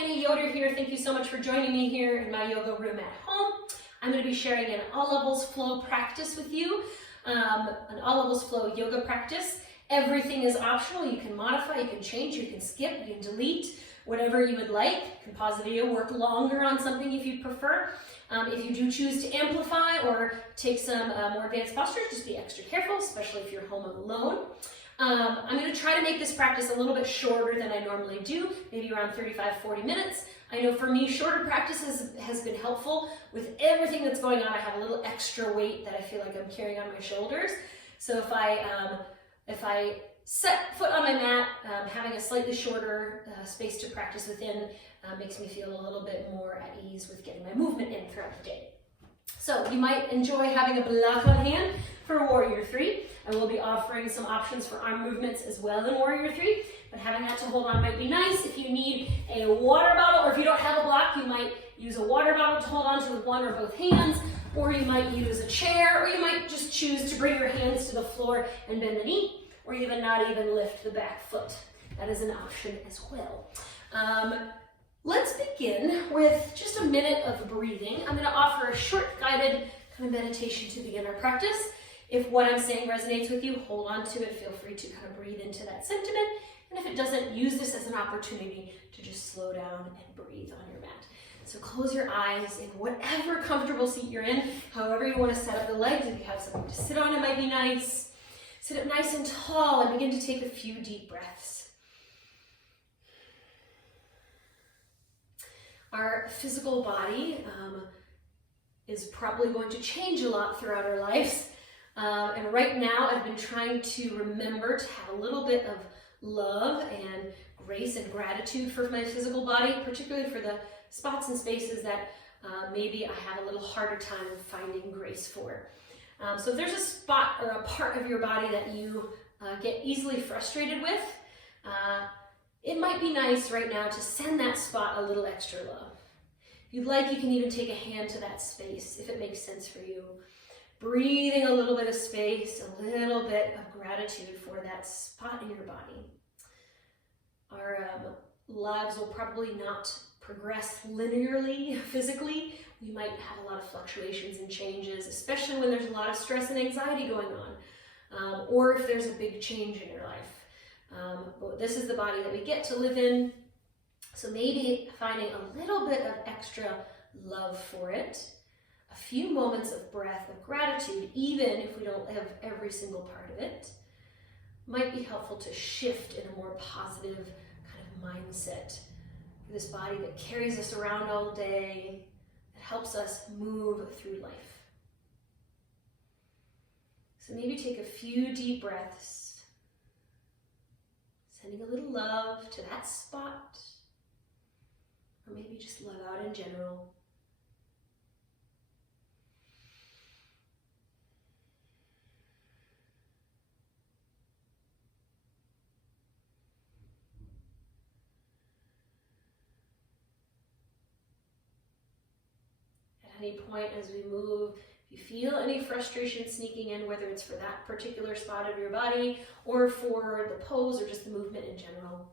Annie Yoder here. Thank you so much for joining me here in my yoga room at home. I'm going to be sharing an all levels flow practice with you, an all levels flow yoga practice. Everything is optional. You can modify, you can change, you can skip, you can delete, whatever you would like. You can pause the video, work longer on something if you prefer. If you do choose to amplify or take some more advanced postures, just be extra careful, especially if you're home alone. I'm going to try to make this practice a little bit shorter than I normally do, maybe around 35-40 minutes. I know for me, shorter practice has been helpful. With everything that's going on, I have a little extra weight that I feel like I'm carrying on my shoulders. So if I set foot on my mat, having a slightly shorter space to practice within makes me feel a little bit more at ease with getting my movement in throughout the day. So you might enjoy having a block on hand for Warrior 3. I will be offering some options for arm movements as well in Warrior 3, but having that to hold on might be nice. If you need a water bottle, or if you don't have a block, you might use a water bottle to hold on to with one or both hands, or you might use a chair, or you might just choose to bring your hands to the floor and bend the knee, or even not even lift the back foot. That is an option as well. Let's begin with just a minute of breathing. I'm going to offer a short guided kind of meditation to begin our practice. If what I'm saying resonates with you, hold on to it. Feel free to kind of breathe into that sentiment. And if it doesn't, use this as an opportunity to just slow down and breathe on your mat. So close your eyes in whatever comfortable seat you're in, however you want to set up the legs. If you have something to sit on, it might be nice. Sit up nice and tall and begin to take a few deep breaths. Our physical body is probably going to change a lot throughout our lives. And right now I've been trying to remember to have a little bit of love and grace and gratitude for my physical body, particularly for the spots and spaces that maybe I have a little harder time finding grace for. So if there's a spot or a part of your body that you get easily frustrated with, it might be nice right now to send that spot a little extra love. If you'd like, you can even take a hand to that space if it makes sense for you. Breathing a little bit of space, a little bit of gratitude for that spot in your body. Our lives will probably not progress linearly physically. We might have a lot of fluctuations and changes, especially when there's a lot of stress and anxiety going on, or if there's a big change in your life. But this is the body that we get to live in, so maybe finding a little bit of extra love for it, a few moments of breath of gratitude, even if we don't have every single part of it, might be helpful to shift in a more positive kind of mindset for this body that carries us around all day, that helps us move through life. So maybe take a few deep breaths, sending a little love to that spot, or maybe just love out in general. At any point as we move, if you feel any frustration sneaking in, whether it's for that particular spot of your body or for the pose or just the movement in general,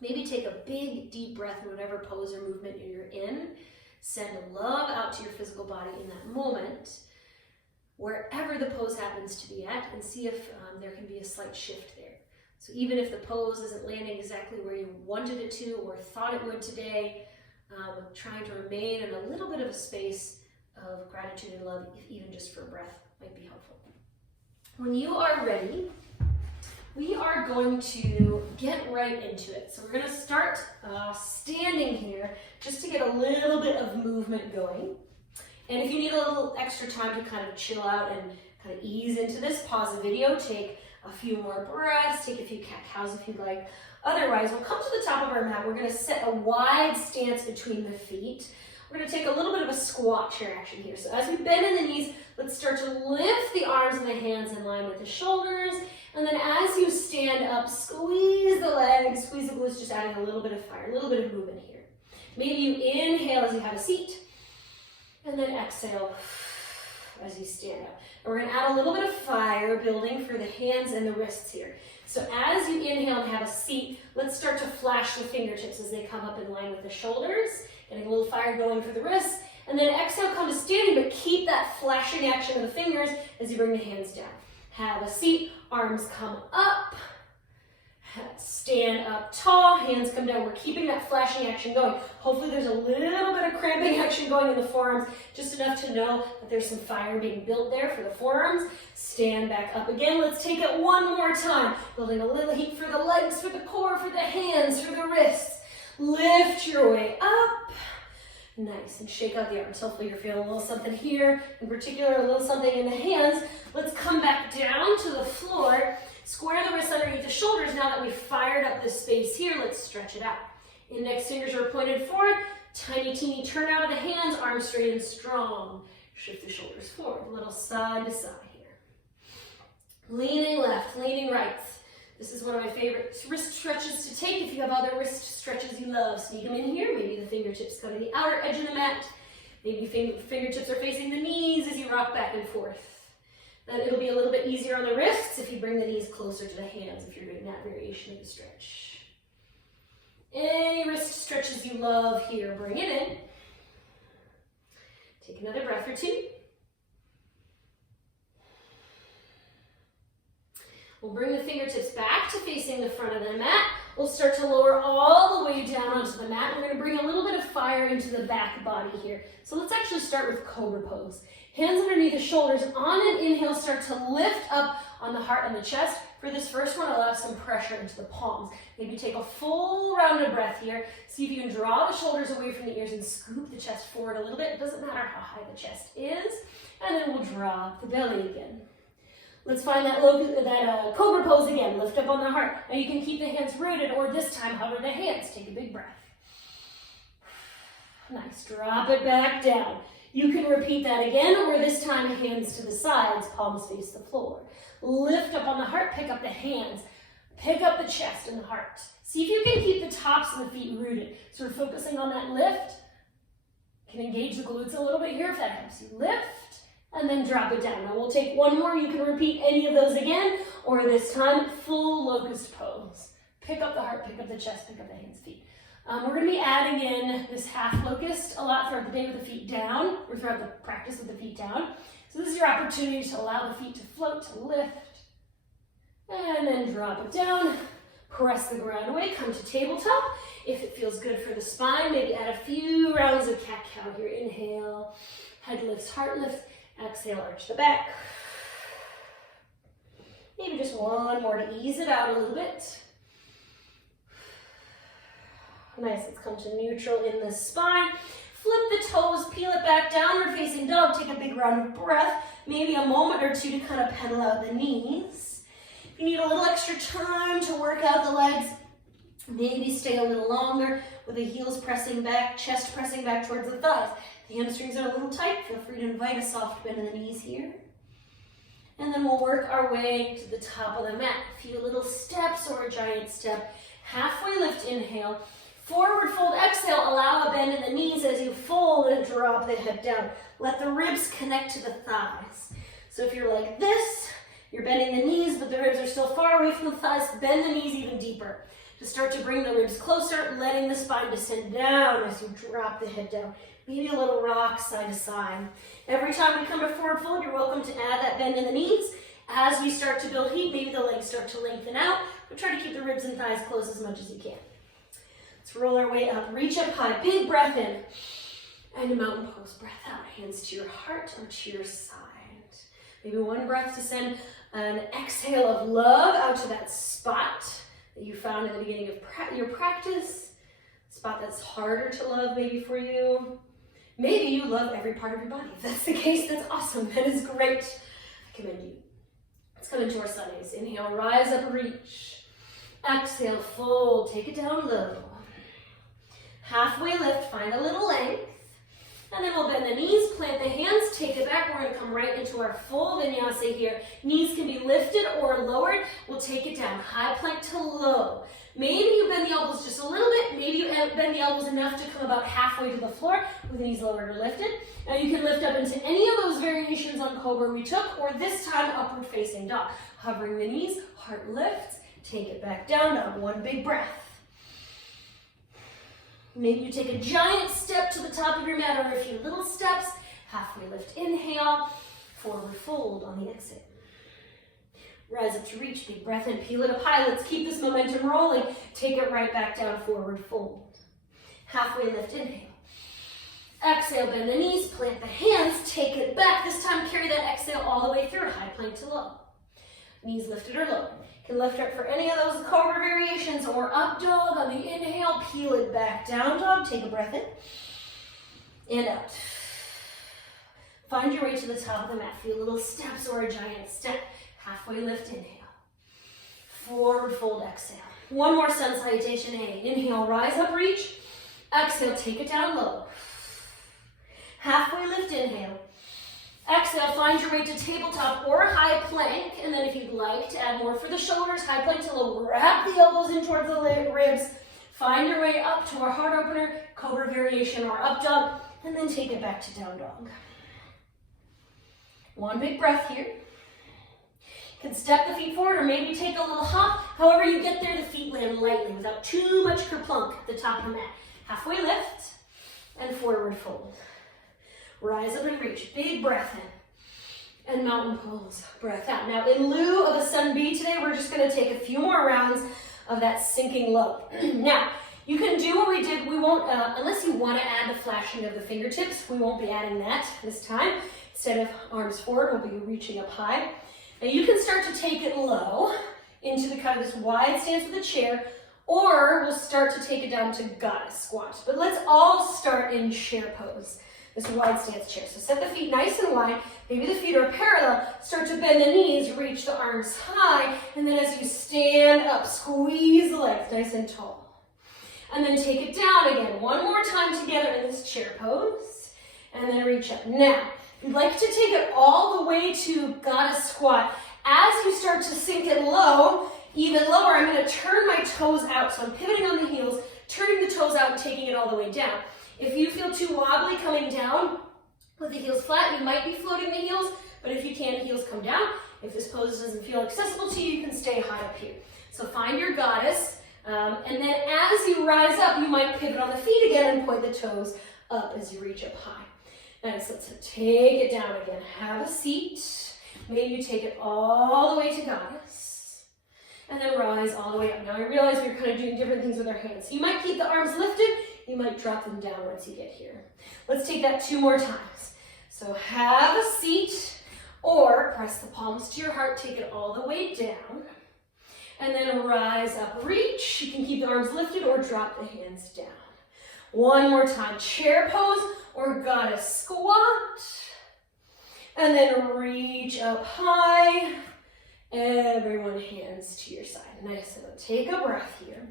maybe take a big deep breath in whatever pose or movement you're in. Send love out to your physical body in that moment, wherever the pose happens to be at, and see if there can be a slight shift there. So even if the pose isn't landing exactly where you wanted it to or thought it would today, trying to remain in a little bit of a space of gratitude and love, if even just for a breath, might be helpful. When you are ready, we are going to get right into it. So we're going to start standing here just to get a little bit of movement going. And if you need a little extra time to kind of chill out and kind of ease into this, pause the video, take a few more breaths, take a few cat-cows if you'd like. Otherwise, we'll come to the top of our mat. We're going to set a wide stance between the feet. We're going to take a little bit of a squat chair action here. So as we bend in the knees, let's start to lift the arms and the hands in line with the shoulders. And then as you stand up, squeeze the legs, squeeze the glutes, just adding a little bit of fire, a little bit of movement here. Maybe you inhale as you have a seat, and then exhale as you stand up. And we're going to add a little bit of fire building for the hands and the wrists here. So as you inhale and have a seat, let's start to flash the fingertips as they come up in line with the shoulders, getting a little fire going for the wrists. And then exhale, come to standing, but keep that flashing action of the fingers as you bring the hands down. Have a seat, arms come up, stand up tall, hands come down. We're keeping that flashing action going. Hopefully there's a little bit of cramping action going in the forearms, just enough to know that there's some fire being built there for the forearms. Stand back up again. Let's take it one more time. Building a little heat for the legs, for the core, for the hands, for the wrists. Lift your way up. Nice, and shake out the arms. Hopefully you're feeling a little something here, in particular a little something in the hands. Let's come back down to the floor. Square the wrists underneath the shoulders. Now that we've fired up this space here, let's stretch it out. Index fingers are pointed forward. Tiny, teeny turn out of the hands, arms straight and strong. Shift the shoulders forward, a little side to side here. Leaning left, leaning right. This is one of my favorite wrist stretches to take if you have other wrist stretches you love. Sneak them in here. Maybe the fingertips go to the outer edge of the mat. Maybe fingertips are facing the knees as you rock back and forth. Then it'll be a little bit easier on the wrists if you bring the knees closer to the hands if you're doing that variation of the stretch. Any wrist stretches you love here, bring it in. Take another breath or two. We'll bring the fingertips back to facing the front of the mat. We'll start to lower all the way down onto the mat. We're going to bring a little bit of fire into the back body here. So let's actually start with Cobra Pose. Hands underneath the shoulders. On an inhale, start to lift up on the heart and the chest. For this first one, allow some pressure into the palms. Maybe take a full round of breath here. See if you can draw the shoulders away from the ears and scoop the chest forward a little bit. It doesn't matter how high the chest is. And then we'll drop the belly again. Let's find that Cobra Pose again. Lift up on the heart. Now you can keep the hands rooted, or this time hover the hands. Take a big breath. Nice. Drop it back down. You can repeat that again, or this time hands to the sides, palms face the floor. Lift up on the heart, pick up the hands. Pick up the chest and the heart. See if you can keep the tops of the feet rooted. So we're focusing on that lift. You can engage the glutes a little bit here if that helps you. Lift. And then drop it down. Now we'll take one more. You can repeat any of those again, or this time, full locust pose. Pick up the heart, pick up the chest, pick up the hands, feet. We're going to be adding in this half locust a lot throughout the day with the feet down, or throughout the practice with the feet down. So this is your opportunity to allow the feet to float, to lift, and then drop it down. Press the ground away, come to tabletop. If it feels good for the spine, maybe add a few rounds of cat-cow here. Inhale, head lifts, heart lifts. Exhale, arch the back. Maybe just one more to ease it out a little bit. Nice, let's come to neutral in the spine. Flip the toes, peel it back, downward facing dog. Take a big round of breath. Maybe a moment or two to kind of pedal out the knees. If you need a little extra time to work out the legs, maybe stay a little longer with the heels pressing back, chest pressing back towards the thighs. The hamstrings are a little tight. Feel free to invite a soft bend in the knees here. And then we'll work our way to the top of the mat. A few little steps or a giant step. Halfway lift, inhale. Forward fold, exhale. Allow a bend in the knees as you fold and drop the head down. Let the ribs connect to the thighs. So if you're like this, you're bending the knees, but the ribs are still far away from the thighs. Bend the knees even deeper. To start to bring the ribs closer, letting the spine descend down as you drop the head down. Maybe a little rock side to side. Every time we come to forward fold, you're welcome to add that bend in the knees. As we start to build heat, maybe the legs start to lengthen out, but try to keep the ribs and thighs close as much as you can. Let's roll our way up. Reach up high. Big breath in. And a mountain pose. Breath out. Hands to your heart or to your side. Maybe one breath to send an exhale of love out to that spot that you found at the beginning of your practice. Spot that's harder to love maybe for you. Maybe you love every part of your body. If that's the case, that's awesome. That is great. I commend you. Let's come into our Sundays. Inhale, rise up, reach. Exhale, fold. Take it down low. Halfway lift, find a little length. And then we'll bend the knees, plant the hands, take it back. We're going to come right into our full vinyasa here. Knees can be lifted or lowered. We'll take it down, high plank to low. Maybe you bend the elbows just a little bit. Maybe you bend the elbows enough to come about halfway to the floor with the knees lowered or lifted. Now you can lift up into any of those variations on Cobra we took, or this time upward facing dog. Hovering the knees, heart lifts, take it back down, dog. One big breath. Maybe you take a giant step to the top of your mat or a few little steps. Halfway lift, inhale, forward fold on the exhale. Rise up to reach, big breath in, peel it up high. Let's keep this momentum rolling. Take it right back down, forward fold. Halfway lift, inhale. Exhale, bend the knees, plant the hands, take it back. This time carry that exhale all the way through, high plank to low. Knees lifted or low. You can lift up for any of those Cobra variations or up dog on the inhale, peel it back, down dog, take a breath in and out. Find your way to the top of the mat. Feel little steps or a giant step. Halfway lift, inhale. Forward fold, exhale. One more sun salutation, inhale, rise up, reach. Exhale, take it down low. Halfway lift, inhale. Exhale, find your way to tabletop or high plank. And then if you'd like to add more for the shoulders, high plank to low, wrap the elbows in towards the ribs. Find your way up to our heart opener, Cobra variation or up dog, and then take it back to down dog. One big breath here. You can step the feet forward or maybe take a little hop. However you get there, the feet land lightly without too much kerplunk at the top of the mat. Halfway lift and forward fold. Rise up and reach, big breath in. And mountain pose, breath out. Now in lieu of a sun B today, we're just gonna take a few more rounds of that sinking low. Now, you can do what we did. We won't, unless you wanna add the flashing of the fingertips, we won't be adding that this time. Instead of arms forward, we'll be reaching up high. Now you can start to take it low into the kind of this wide stance with the chair, or we'll start to take it down to goddess squat. But let's all start in chair pose, this wide stance chair. So set the feet nice and wide, maybe the feet are parallel, start to bend the knees, reach the arms high, and then as you stand up, squeeze the legs nice and tall. And then take it down again, one more time together in this chair pose, and then reach up. Now, if you'd like to take it all the way to goddess squat, as you start to sink it low, even lower, I'm going to turn my toes out. So I'm pivoting on the heels, turning the toes out and taking it all the way down. If you feel too wobbly coming down with the heels flat, you might be floating the heels, but if you can, the heels come down. If this pose doesn't feel accessible to you, you can stay high up here. So find your goddess, and then as you rise up, you might pivot on the feet again and point the toes up as you reach up high. Nice, let's take it down again. Have a seat. Maybe you take it all the way to goddess. And then rise all the way up. Now I realize we're kind of doing different things with our hands. You might keep the arms lifted. You might drop them down once you get here. Let's take that 2 more times. So have a seat or press the palms to your heart. Take it all the way down. And then rise up, reach. You can keep the arms lifted or drop the hands down. One more time, chair pose or goddess squat. And then reach up high. Everyone hands to your side. Nice, so take a breath here.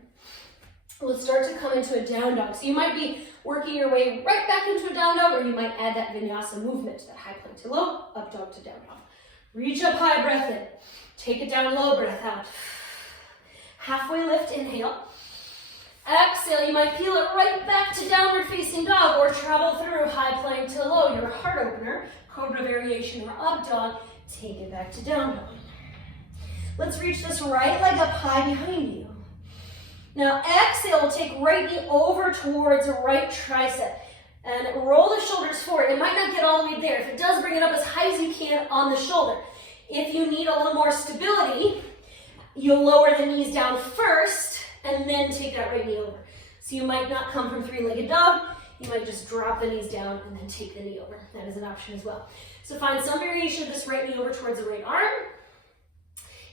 We'll start to come into a down dog. So you might be working your way right back into a down dog, or you might add that vinyasa movement, that high plank to low, up dog to down dog. Reach up high, breath in. Take it down low, breath out. Halfway lift, inhale. Exhale, you might peel it right back to downward facing dog or travel through high plank to low, your heart opener, Cobra variation or up dog. Take it back to down dog. Let's reach this right leg up high behind you. Now exhale, take right knee over towards the right tricep and roll the shoulders forward. It might not get all the way there. If it does, bring it up as high as you can on the shoulder. If you need a little more stability, you'll lower the knees down first and then take that right knee over. So you might not come from 3-legged dog. You might just drop the knees down and then take the knee over. That is an option as well. So find some variation of this right knee over towards the right arm.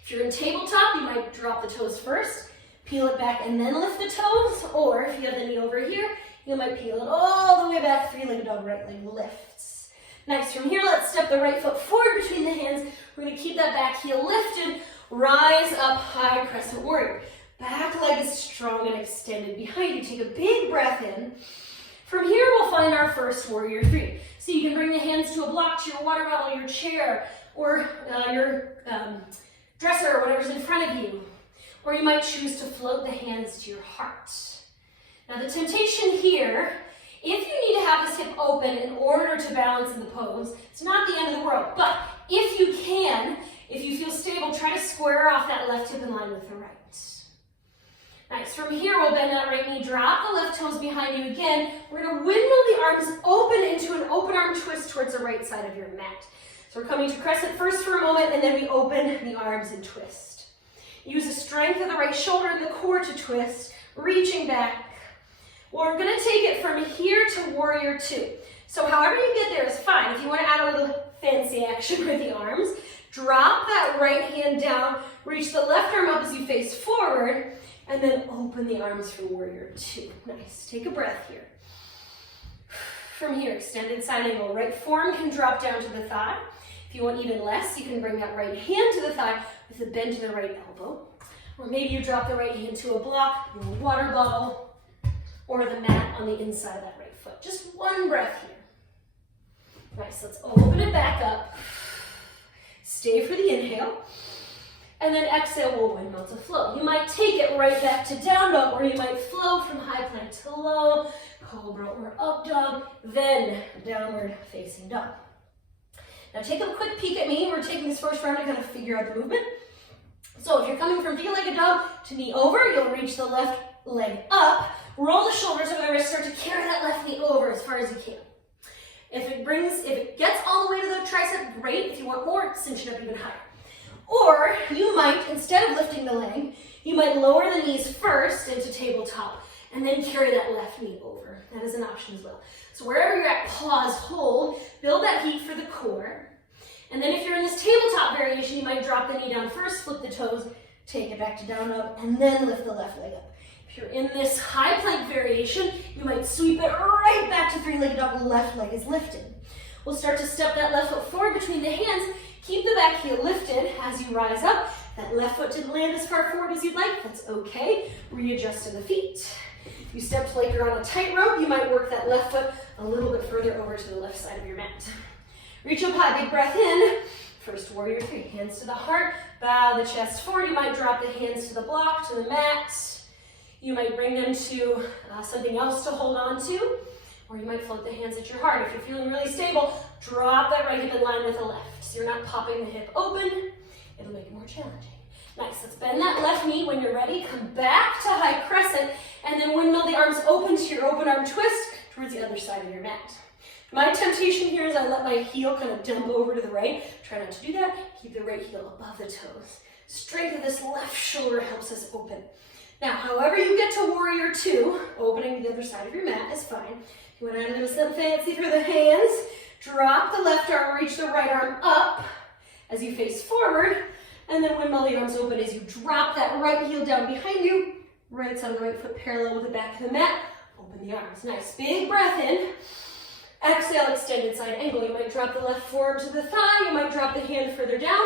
If you're in tabletop, you might drop the toes first, peel it back and then lift the toes. Or if you have the knee over here, you might peel it all the way back, 3-legged dog, right leg lifts. Nice, from here, let's step the right foot forward between the hands. We're gonna keep that back heel lifted, rise up high, crescent warrior. Back leg is strong and extended behind you. Take a big breath in. From here, we'll find our first warrior three. So you can bring the hands to a block, to your water bottle, your chair, or your dresser, or whatever's in front of you. Or you might choose to float the hands to your heart. Now the temptation here, if you need to have this hip open in order to balance in the pose, it's not the end of the world, but if you can, if you feel stable, try to square off that left hip in line with the right. Nice. From here, we'll bend that right knee, drop the left toes behind you again. We're going to windmill the arms open into an open arm twist towards the right side of your mat. So we're coming to crescent first for a moment, and then we open the arms and twist. Use the strength of the right shoulder and the core to twist, reaching back. We're going to take it from here to warrior two. So however you get there is fine. If you want to add a little fancy action with the arms, drop that right hand down, reach the left arm up as you face forward, and then open the arms for warrior two. Nice. Take a breath here. From here, extended side angle. Right forearm can drop down to the thigh. If you want even less, you can bring that right hand to the thigh with a bend to the right elbow. Or maybe you drop the right hand to a block, your water bottle, or the mat on the inside of that right foot. Just one breath here. Nice. Let's open it back up. Stay for the inhale. And then exhale, we'll windmill to flow. You might take it right back to down dog, or you might flow from high plank to low, cobra or up dog, then downward facing dog. Now take a quick peek at me. We're taking this first round to kind of figure out the movement. So if you're coming from feet-legged dog to knee over, you'll reach the left leg up, roll the shoulders over the wrist, start to carry that left knee over as far as you can. If it gets all the way to the tricep, great. If you want more, cinch it up even higher. Or you might, instead of lifting the leg, you might lower the knees first into tabletop and then carry that left knee over. That is an option as well. So wherever you're at, pause, hold, build that heat for the core. And then if you're in this tabletop variation, you might drop the knee down first, flip the toes, take it back to down dog, and then lift the left leg up. If you're in this high plank variation, you might sweep it right back to three-legged dog, the left leg is lifted. We'll start to step that left foot forward between the hands. Keep the back heel lifted as you rise up. That left foot didn't land as far forward as you'd like. That's okay. Readjust to the feet. If you stepped like you're on a tightrope, you might work that left foot a little bit further over to the left side of your mat. Reach up high, big breath in. First warrior three, hands to the heart. Bow the chest forward. You might drop the hands to the block, to the mat. You might bring them to something else to hold on to. Or you might float the hands at your heart. If you're feeling really stable, drop that right hip in line with the left. So you're not popping the hip open. It'll make it more challenging. Nice. Let's bend that left knee. When you're ready, come back to high crescent and then windmill the arms open to your open arm twist towards the other side of your mat. My temptation here is I let my heel kind of dump over to the right. Try not to do that. Keep the right heel above the toes. Strength of this left shoulder helps us open. Now, however you get to warrior two, opening the other side of your mat is fine. You want to add a little something fancy for the hands. Drop the left arm, reach the right arm up as you face forward, and then windmill the arms open as you drop that right heel down behind you. Right side of the right foot parallel with the back of the mat. Open the arms. Nice. Big breath in. Exhale, extended side angle. You might drop the left forearm to the thigh. You might drop the hand further down,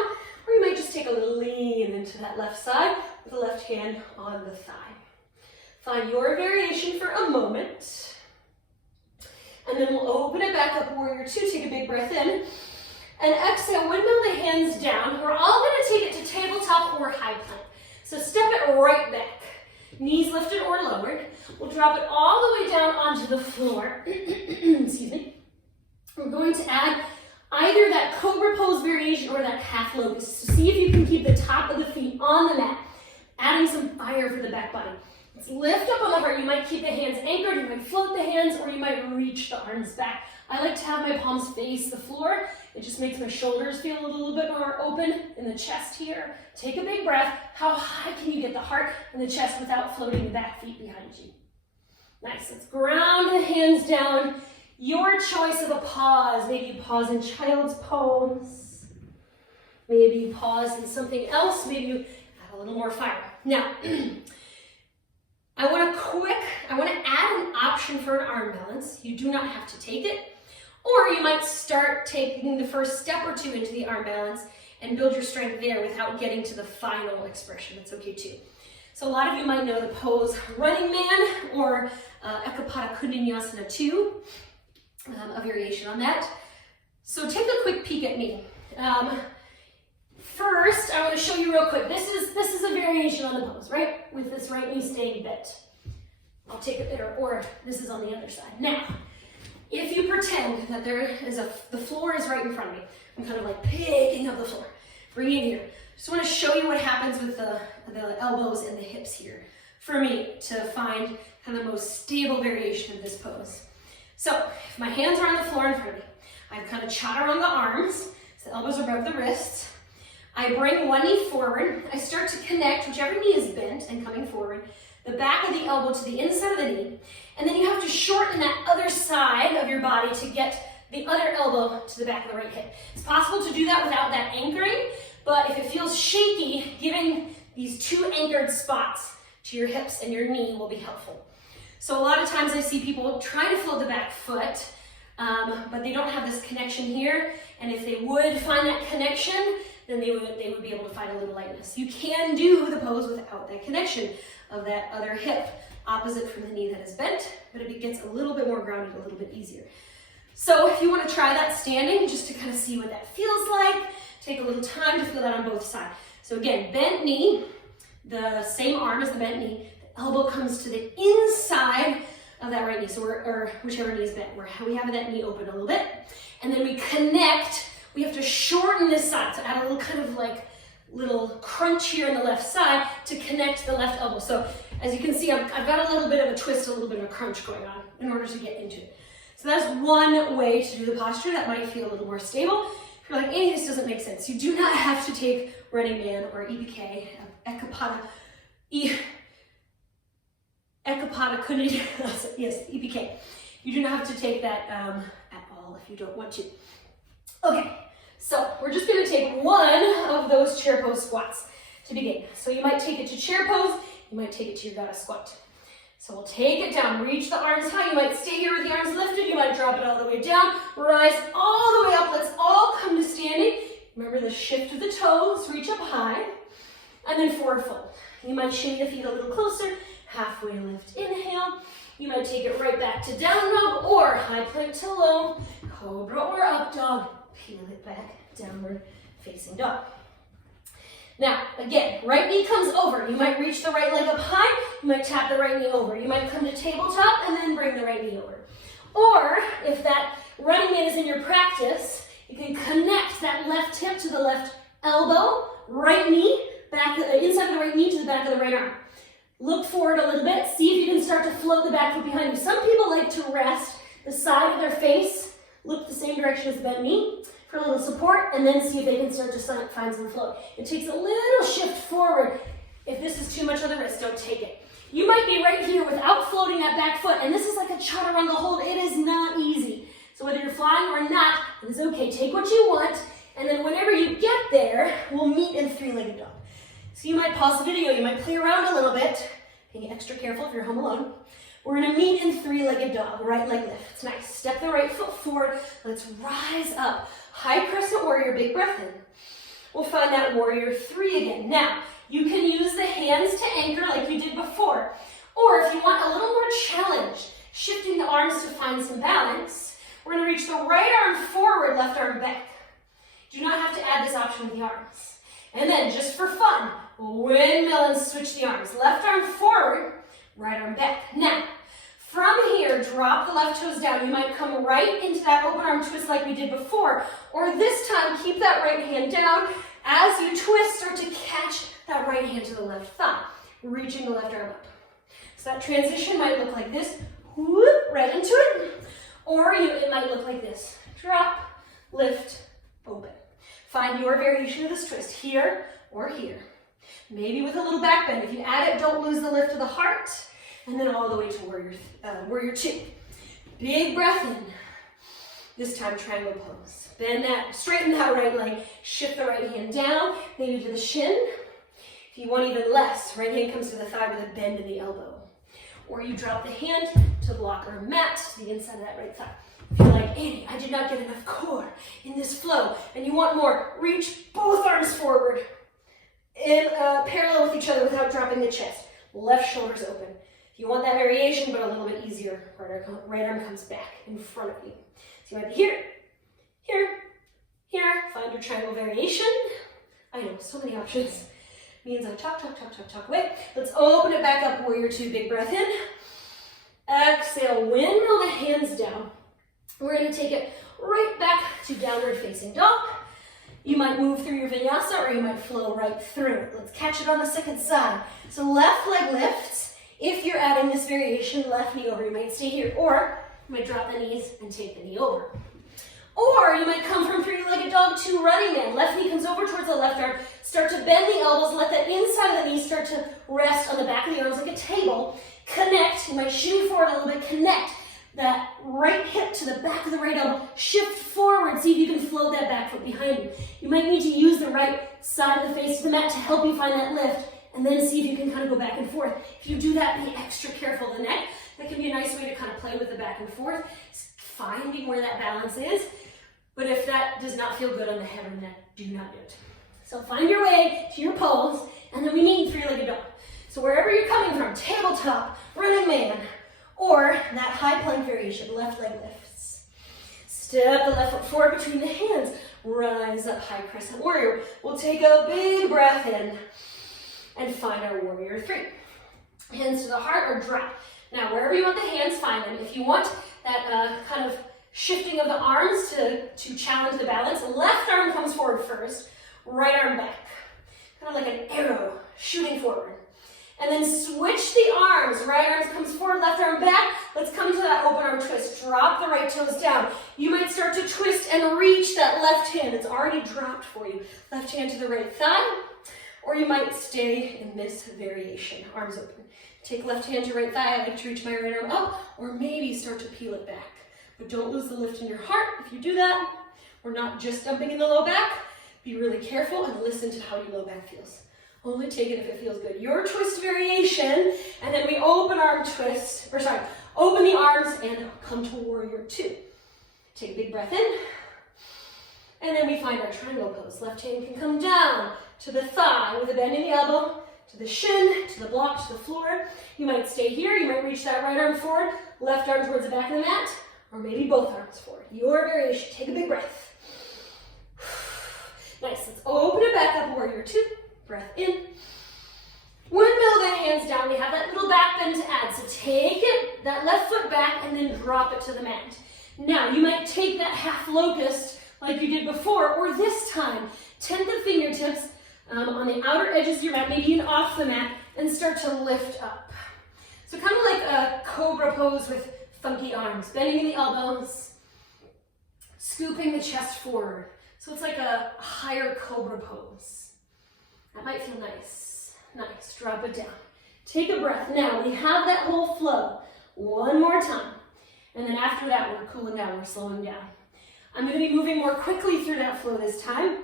or you might just take a little lean into that left side with the left hand on the thigh. Find your variation for a moment. And then we'll open it back up, warrior two. Take a big breath in. And exhale, windmill the hands down. We're all going to take it to tabletop or high plank. So step it right back. Knees lifted or lowered. We'll drop it all the way down onto the floor. Excuse me. We're going to add either that cobra pose variation or that half locust. So see if you can keep the top of the feet on the mat, adding some fire for the back body. Let's lift up on the heart. You might keep the hands anchored, you might float the hands, or you might reach the arms back. I like to have my palms face the floor. It just makes my shoulders feel a little bit more open in the chest here. Take a big breath. How high can you get the heart and the chest without floating the back feet behind you? Nice. Let's ground the hands down. Your choice of a pause. Maybe you pause in child's pose. Maybe you pause in something else. Maybe you add a little more fire. Now, I want to add an option for an arm balance. You do not have to take it. Or you might start taking the first step or two into the arm balance and build your strength there without getting to the final expression. That's okay too. So a lot of you might know the pose Running Man or Ekapada Kundinasana 2, a variation on that. So take a quick peek at me. First, I want to show you real quick. This is a variation on the pose, right? With this right knee staying bent. I'll take it there, or this is on the other side. Now, if you pretend that the floor is right in front of me, I'm kind of like picking up the floor. Bring it here. Just want to show you what happens with the elbows and the hips here for me to find kind of the most stable variation of this pose. So if my hands are on the floor in front of me, I kind of chaturanga the arms, so the elbows are above the wrists. I bring one knee forward. I start to connect, whichever knee is bent and coming forward, the back of the elbow to the inside of the knee. And then you have to shorten that other side of your body to get the other elbow to the back of the right hip. It's possible to do that without that anchoring, but if it feels shaky, giving these two anchored spots to your hips and your knee will be helpful. So a lot of times I see people trying to float the back foot, but they don't have this connection here. And if they would find that connection, then they would be able to find a little lightness. You can do the pose without that connection of that other hip, opposite from the knee that is bent, but it gets a little bit more grounded, a little bit easier. So if you want to try that standing, just to kind of see what that feels like, take a little time to feel that on both sides. So again, bent knee, the same arm as the bent knee, the elbow comes to the inside of that right knee, so or whichever knee is bent. We have that knee open a little bit, and then we connect. We have to shorten this side, so add a little kind of like little crunch here on the left side to connect the left elbow. So as you can see, I've got a little bit of a twist, a little bit of a crunch going on in order to get into it. So that's one way to do the posture that might feel a little more stable. If you're like, Annie, this doesn't make sense, you do not have to take Running Man or EBK, Ekapada Kundinasana, yes, EBK. You do not have to take that at all if you don't want to. Okay, so we're just going to take one of those chair pose squats to begin. So you might take it to chair pose, you might take it to your goddess squat. So we'll take it down, reach the arms high. You might stay here with the arms lifted, you might drop it all the way down, rise all the way up. Let's all come to standing. Remember the shift of the toes, reach up high, and then forward fold. You might shimmy the feet a little closer, halfway lift, inhale. You might take it right back to down dog or high plank to low, cobra or up dog. Peel it back, downward facing dog. Now, again, right knee comes over. You might reach the right leg up high. You might tap the right knee over. You might come to tabletop and then bring the right knee over. Or, if that Running Man is in your practice, you can connect that left hip to the left elbow, right knee, back inside of the right knee to the back of the right arm. Look forward a little bit. See if you can start to float the back foot behind you. Some people like to rest the side of their face, look the same direction as the bent knee, for a little support, and then see if they can start to find some float. It takes a little shift forward. If this is too much on the wrist, don't take it. You might be right here without floating that back foot, and this is like a chaturanga hold. It is not easy. So whether you're flying or not, it is okay. Take what you want, and then whenever you get there, we'll meet in three-legged dog. So you might pause the video, you might play around a little bit, being extra careful if you're home alone. We're gonna meet in three-legged dog, right leg lift. It's nice. Step the right foot forward. Let's rise up. High crescent warrior, big breath in. We'll find that warrior 3 again. Now, you can use the hands to anchor like you did before. Or if you want a little more challenge, shifting the arms to find some balance, we're gonna reach the right arm forward, left arm back. Do not have to add this option with the arms. And then, just for fun, windmill and switch the arms. Left arm forward, right arm back. Now, from here, drop the left toes down. You might come right into that open arm twist like we did before, or this time, keep that right hand down. As you twist, start to catch that right hand to the left thigh, reaching the left arm up. So that transition might look like this, whoop, right into it, or it might look like this. Drop, lift, open. Find your variation of this twist, here or here. Maybe with a little back bend. If you add it, don't lose the lift of the heart. And then all the way to warrior 2. Big breath in. This time, triangle pose. Bend that, straighten that right leg. Shift the right hand down, maybe to the shin. If you want even less, right hand comes to the thigh with a bend in the elbow. Or you drop the hand to block or mat to the inside of that right thigh. If you're like, Annie, I did not get enough core in this flow, and you want more, reach both arms forward in parallel with each other without dropping the chest. left shoulder's open. If you want that variation, but a little bit easier, right arm comes back in front of you. So you might be here, here, here. Find your triangle variation. I know, so many options. Means I talk away. Let's open it back up, warrior two, big breath in. Exhale, windmill the hands down. We're gonna take it right back to downward facing dog. You might move through your vinyasa or you might flow right through it. Let's catch it on the second side. So left leg lifts. If you're adding this variation, left knee over, you might stay here, or you might drop the knees and take the knee over. Or you might come from three-legged dog to running man. Left knee comes over towards the left arm. Start to bend the elbows. Let that inside of the knee start to rest on the back of the arms like a table. Connect. You might shimmy forward a little bit. Connect that right hip to the back of the right elbow. Shift forward. See if you can float that back foot behind you. You might need to use the right side of the face of the mat to help you find that lift. And then see if you can kind of go back and forth. If you do that, be extra careful of the neck. That can be a nice way to kind of play with the back and forth. Finding where that balance is. But if that does not feel good on the head or neck, do not do it. So find your way to your pose, and then we meet three-legged dog. So wherever you're coming from, tabletop, running man, or that high plank variation, left leg lifts. Step the left foot forward between the hands. Rise up, high crescent warrior. We'll take a big breath in and find our warrior three. Hands to the heart or drop. Now, wherever you want the hands, find them. If you want that kind of shifting of the arms to challenge the balance, left arm comes forward first, right arm back. Kind of like an arrow shooting forward. And then switch the arms. Right arm comes forward, left arm back. Let's come to that open arm twist. Drop the right toes down. You might start to twist and reach that left hand. It's already dropped for you. Left hand to the right thigh. Or you might stay in this variation, arms open. Take left hand to right thigh. I like to reach my right arm up, or maybe start to peel it back. But don't lose the lift in your heart. If you do that, we're not just dumping in the low back. Be really careful and listen to how your low back feels. Only take it if it feels good. Your twist variation, and then we open arm twist, open the arms and come to warrior two. Take a big breath in. And then we find our triangle pose. Left hand can come down to the thigh with a bend in the elbow, to the shin, to the block, to the floor. You might stay here. You might reach that right arm forward, left arm towards the back of the mat, or maybe both arms forward. Your variation. Take a big breath. Nice. Let's open it back up, warrior two. Breath in. Windmill the hands down. We have that little back bend to add. So take it, that left foot back, and then drop it to the mat. Now, you might take that half locust like you did before, or this time, tent the fingertips on the outer edges of your mat, maybe even off the mat, and start to lift up. So kind of like a cobra pose with funky arms, bending in the elbows, scooping the chest forward. So it's like a higher cobra pose. That might feel nice. Nice. Drop it down. Take a breath. Now we have that whole flow. One more time. And then after that, we're cooling down. We're slowing down. I'm going to be moving more quickly through that flow this time.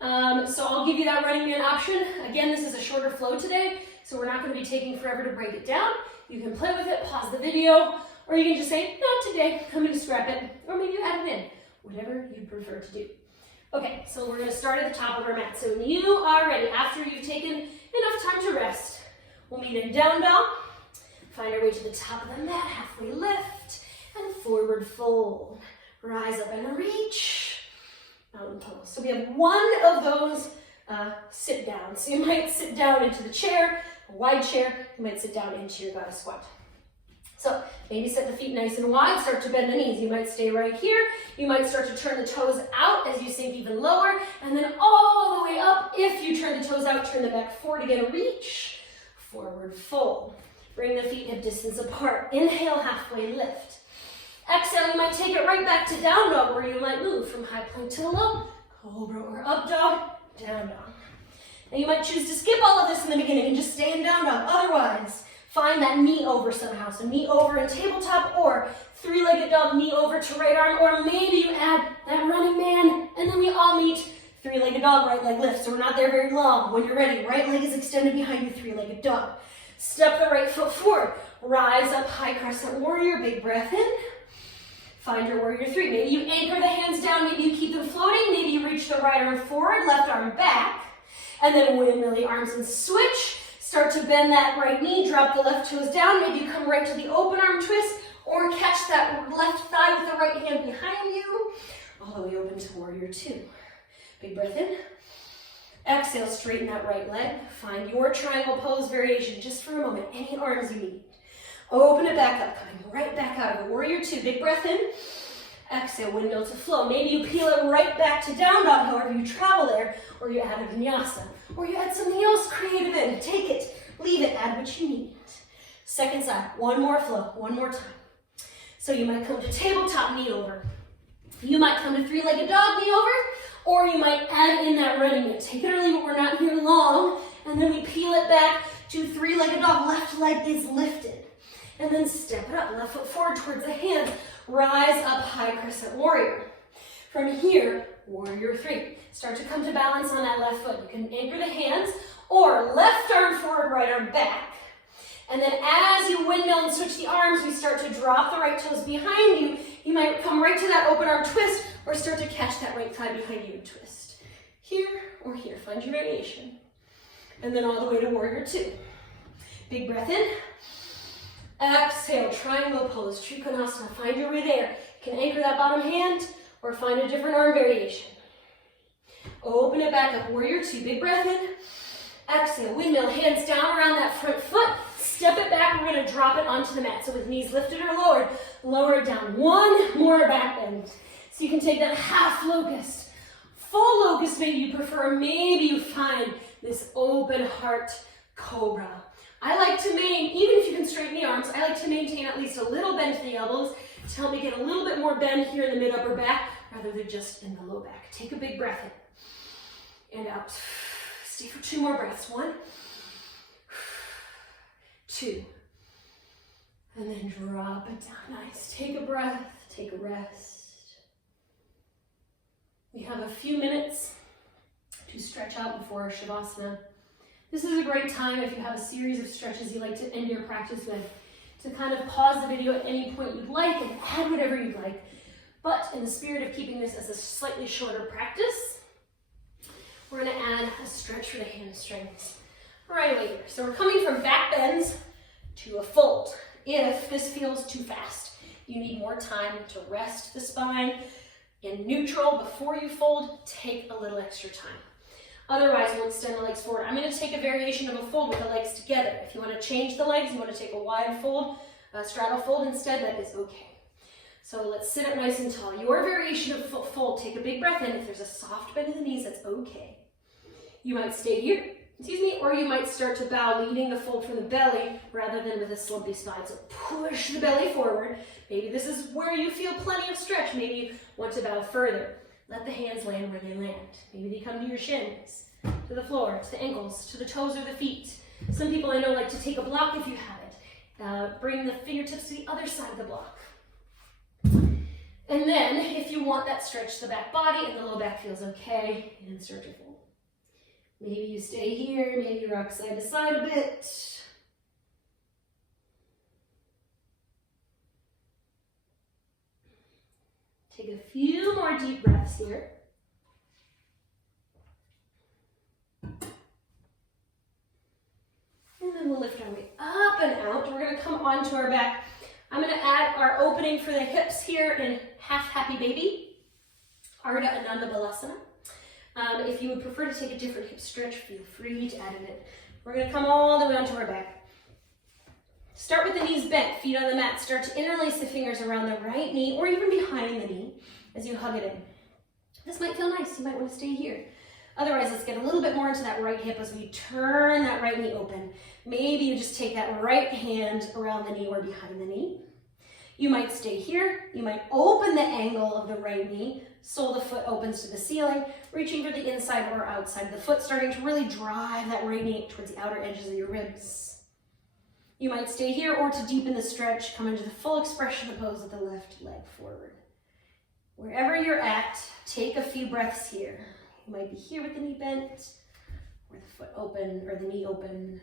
So I'll give you that running man option. Again, this is a shorter flow today, so we're not going to be taking forever to break it down. You can play with it, pause the video, or you can just say, not today, I'm going to scrap it, or maybe you add it in, whatever you prefer to do. Okay, so we're going to start at the top of our mat. So when you are ready, after you've taken enough time to rest, we'll meet in down dog, find our way to the top of the mat, halfway lift, and forward fold. Rise up and reach, mountain pose. So we have one of those sit down. So you might sit down into the chair, a wide chair. You might sit down into your goddess squat. So maybe set the feet nice and wide, start to bend the knees. You might stay right here. You might start to turn the toes out as you sink even lower, and then all the way up. If you turn the toes out, turn the back forward again, reach, forward fold. Bring the feet hip distance apart. Inhale, halfway lift. Exhale, you might take it right back to down dog, where you might move from high plank to low, cobra or up dog, down dog. Now you might choose to skip all of this in the beginning and just stay in down dog. Otherwise, find that knee over somehow. So knee over in tabletop, or three-legged dog, knee over to right arm, or maybe you add that running man, and then we all meet three-legged dog, right leg lift. So we're not there very long. When you're ready, right leg is extended behind you, three-legged dog. Step the right foot forward. Rise up, high crescent warrior, big breath in. Find your warrior three. Maybe you anchor the hands down, maybe you keep them floating, maybe you reach the right arm forward, left arm back, and then windmill the arms and switch. Start to bend that right knee, drop the left toes down. Maybe you come right to the open arm twist, or catch that left thigh with the right hand behind you. All the way open to warrior two. Big breath in. Exhale, straighten that right leg. Find your triangle pose variation just for a moment. Any arms you need. Open it back up, coming right back out of it. Warrior two, big breath in. Exhale, window to flow. Maybe you peel it right back to down dog, however you travel there, or you add a vinyasa, or you add something else creative in. Take it, leave it, add what you need. Second side, one more flow, one more time. So you might come to tabletop, knee over. You might come to three-legged dog, knee over, or you might add in that running knee. Take it or leave it, we're not here long. And then we peel it back to three-legged dog, left leg is lifted. And then step it up, left foot forward towards the hands. Rise up, high crescent warrior. From here, warrior three. Start to come to balance on that left foot. You can anchor the hands, or left arm forward, right arm back. And then as you windmill and switch the arms, we start to drop the right toes behind you. You might come right to that open arm twist, or start to catch that right thigh behind you and twist. Here or here, find your variation. And then all the way to warrior two. Big breath in. Exhale, triangle pose, Trikonasana. Find your way there. You can anchor that bottom hand, or find a different arm variation. Open it back up, warrior two, big breath in. Exhale, windmill, hands down around that front foot. Step it back, we're gonna drop it onto the mat. So with knees lifted or lowered, lower it down. One more back bend. So you can take that half locust. Full locust, maybe you prefer, maybe you find this open heart cobra. I like to maintain, even if you can straighten the arms, I like to maintain at least a little bend to the elbows to help me get a little bit more bend here in the mid upper back rather than just in the low back. Take a big breath in and out. Stay for two more breaths. One, two, and then drop it down. Nice. Take a breath, take a rest. We have a few minutes to stretch out before our Shavasana. This is a great time if you have a series of stretches you like to end your practice with, to kind of pause the video at any point you'd like and add whatever you'd like. But in the spirit of keeping this as a slightly shorter practice, we're going to add a stretch for the hamstrings right away here. So we're coming from back bends to a fold. If this feels too fast, you need more time to rest the spine in neutral before you fold, take a little extra time. Otherwise, we'll extend the legs forward. I'm going to take a variation of a fold with the legs together. If you want to change the legs, you want to take a wide fold, a straddle fold instead, that is okay. So let's sit up nice and tall. Your variation of fold, take a big breath in. If there's a soft bend in the knees, that's okay. You might stay here, or you might start to bow, leading the fold from the belly rather than with a slumpy spine. So push the belly forward. Maybe this is where you feel plenty of stretch. Maybe you want to bow further. Let the hands land where they land. Maybe they come to your shins, to the floor, to the ankles, to the toes or the feet. Some people I know like to take a block if you have it. Bring the fingertips to the other side of the block. And then, if you want that stretch the back body and the low back feels okay, and start to fold. Maybe you stay here, maybe rock side to side a bit. Take a few more deep breaths here. And then we'll lift our way up and out. We're going to come onto our back. I'm going to add our opening for the hips here in half happy baby, Ardha Ananda Balasana. If you would prefer to take a different hip stretch, feel free to add it. We're going to come all the way onto our back. Start with the knees bent, feet on the mat. Start to interlace the fingers around the right knee or even behind the knee as you hug it in. This might feel nice. You might want to stay here. Otherwise, let's get a little bit more into that right hip as we turn that right knee open. Maybe you just take that right hand around the knee or behind the knee. You might stay here. You might open the angle of the right knee. Sole of the foot opens to the ceiling, reaching for the inside or outside of the foot, starting to really drive that right knee towards the outer edges of your ribs. You might stay here, or to deepen the stretch, come into the full expression of the pose with the left leg forward. Wherever you're at, take a few breaths here. You might be here with the knee bent, or the foot open, or the knee open.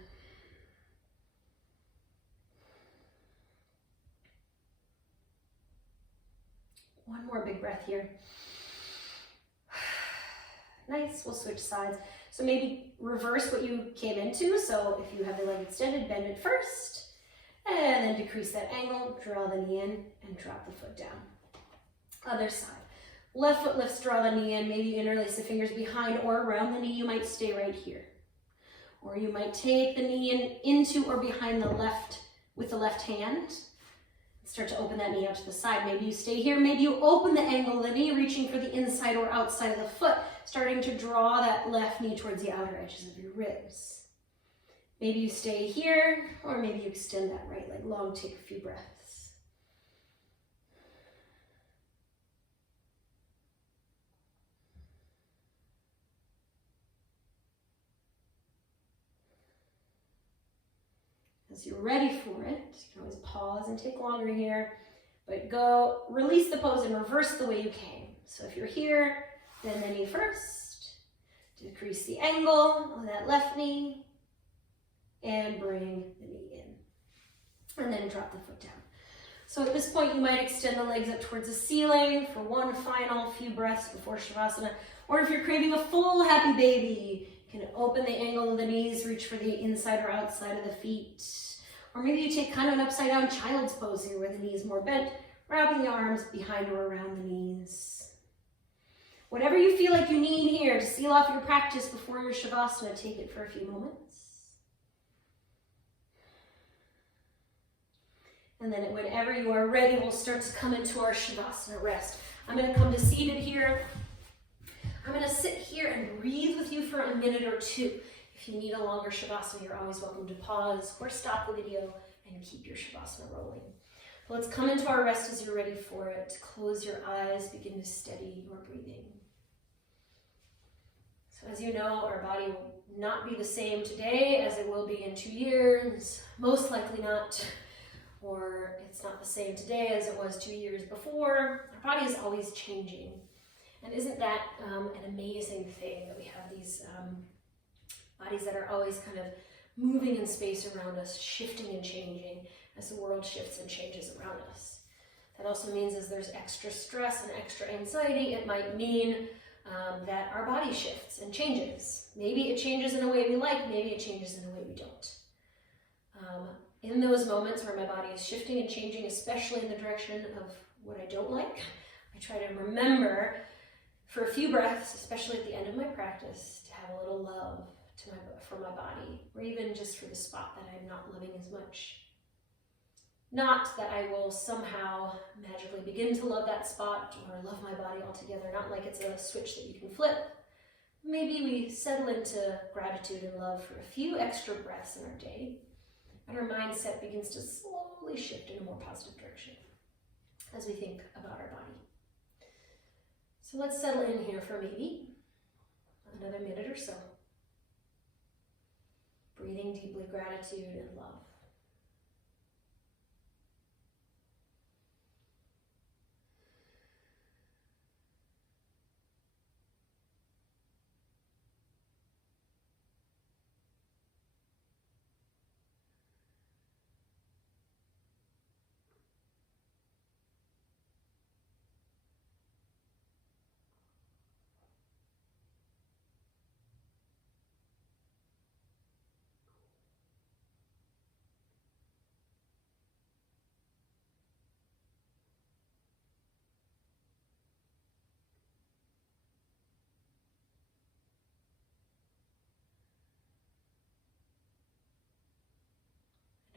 One more big breath here. Nice, we'll switch sides. So maybe reverse what you came into. So if you have the leg extended, bend it first, and then decrease that angle, draw the knee in, and drop the foot down. Other side. Left foot lifts, draw the knee in, maybe interlace the fingers behind or around the knee. You might stay right here. Or you might take the knee into or behind the left with the left hand. Start to open that knee out to the side. Maybe you stay here. Maybe you open the angle of the knee, reaching for the inside or outside of the foot, starting to draw that left knee towards the outer edges of your ribs. Maybe you stay here, or maybe you extend that right leg long. Take a few breaths. As you're ready for it, you can always pause and take longer here, but go release the pose and reverse the way you came. So if you're here, bend the knee first, decrease the angle of that left knee, and bring the knee in, and then drop the foot down. So at this point, you might extend the legs up towards the ceiling for one final few breaths before Shavasana, or if you're craving a full happy baby, you can open the angle of the knees, reach for the inside or outside of the feet. Or maybe you take kind of an upside down child's pose here where the knee is more bent, wrapping the arms behind or around the knees. Whatever you feel like you need here to seal off your practice before your Shavasana, take it for a few moments. And then whenever you are ready, we'll start to come into our Shavasana rest. I'm going to come to seated here. I'm going to sit here and breathe with you for a minute or two. If you need a longer Shavasana, you're always welcome to pause or stop the video and keep your Shavasana rolling. But let's come into our rest as you're ready for it. Close your eyes, begin to steady your breathing. So as you know, our body will not be the same today as it will be in 2 years, most likely not, or it's not the same today as it was 2 years before. Our body is always changing. And isn't that an amazing thing that we have these bodies that are always kind of moving in space around us, shifting and changing as the world shifts and changes around us. That also means as there's extra stress and extra anxiety, it might mean that our body shifts and changes. Maybe it changes in a way we like, maybe it changes in a way we don't. In those moments where my body is shifting and changing, especially in the direction of what I don't like, I try to remember for a few breaths, especially at the end of my practice, to have a little love for my body, or even just for the spot that I'm not loving as much. Not that I will somehow magically begin to love that spot or love my body altogether, not like it's a switch that you can flip. Maybe we settle into gratitude and love for a few extra breaths in our day, and our mindset begins to slowly shift in a more positive direction as we think about our body. So let's settle in here for maybe another minute or so. Breathing deeply, gratitude and love.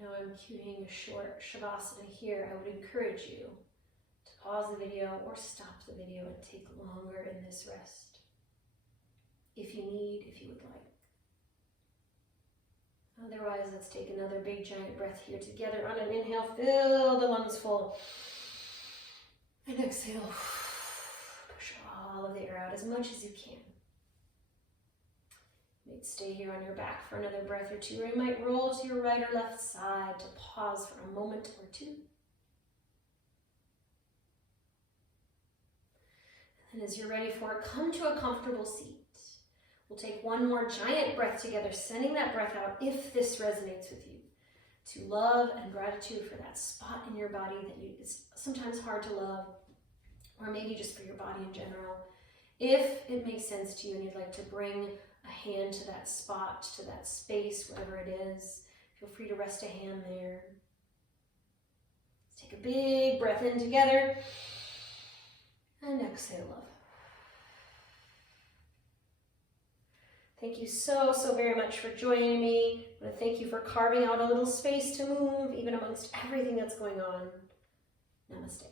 Now I'm cueing a short Shavasana here. I would encourage you to pause the video or stop the video and take longer in this rest, if you would like. Otherwise, let's take another big giant breath here together. On an inhale, fill the lungs full. And exhale, push all of the air out as much as you can. You might stay here on your back for another breath or two, or you might roll to your right or left side to pause for a moment or two. And as you're ready for it, come to a comfortable seat. We'll take one more giant breath together, sending that breath out if this resonates with you. To love and gratitude for that spot in your body that is sometimes hard to love, or maybe just for your body in general. If it makes sense to you and you'd like to bring a hand to that spot, to that space, whatever it is. Feel free to rest a hand there. Let's take a big breath in together and exhale, love. Thank you so, so very much for joining me. I want to thank you for carving out a little space to move, even amongst everything that's going on. Namaste.